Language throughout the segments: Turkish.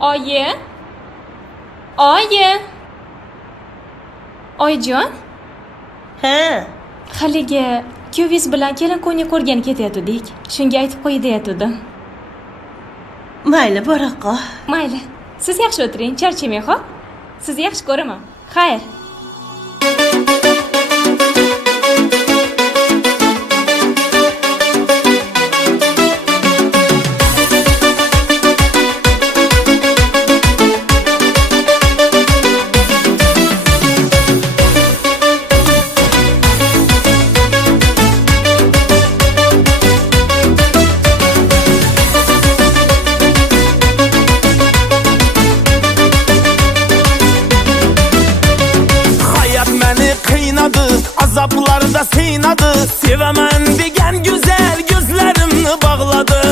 Oyi? Oyi? Oyijon? Ha, Haligi kuyovingiz bilan kelin ko'yni ko'rgani ketayotgandik. Shunga aytib qo'y deyatdim. mayli boraqa. Mayli. Siz yaxshi o'tiring, charchamang, xo'p? Sizni yaxshi ko'raman. Xayr. Azaplarda sıynadı, sevemem degen güzel gözlerimni bağladı.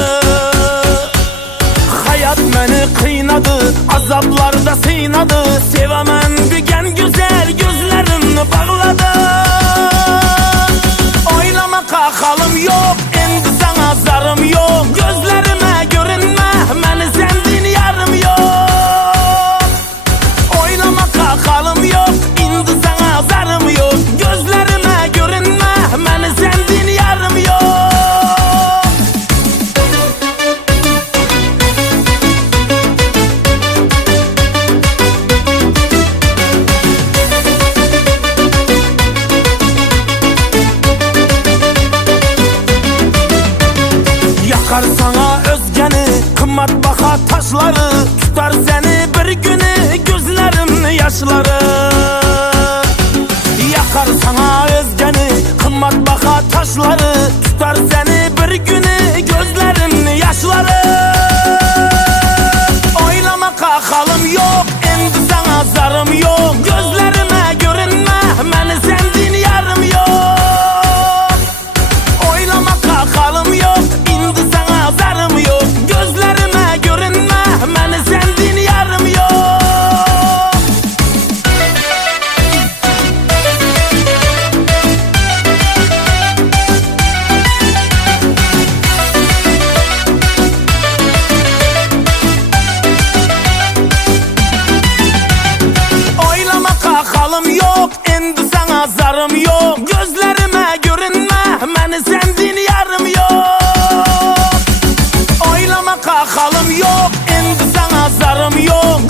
Hayat beni kıynadı, azaplarda sıynadı, sevemem degen güzel gözlerimni bağladı. Oylama kalkalım yok, endi sana zarım yok. Gözlerime görünme, beni sendin yarım yok. Oylama kalkalım yok, endi sana zarım yok. Gözlerime görünme, beni sendin yarım yok. Yakar sana özgeni, kımmat baka taşları. Tutar seni bir günü, gözlerin yaşları. Yakar sana özgeni, kımmat baka taşları. Tutar seni bir günü, gözlerin yaşları. Oylama kalkalım yok, endi sana zarım yok. Gözlerime görünme, beni sendin yarım yok. Oylama kalkalım yok, endi sana zarım yok. Gözlerime görünme, beni sendin yarım yok. Oylama kalkalım yok, endi sana zarım yok. Gözlerime görünme, beni sendin yarım yok. Oylama kalkalım yok, endi sana zarım yok.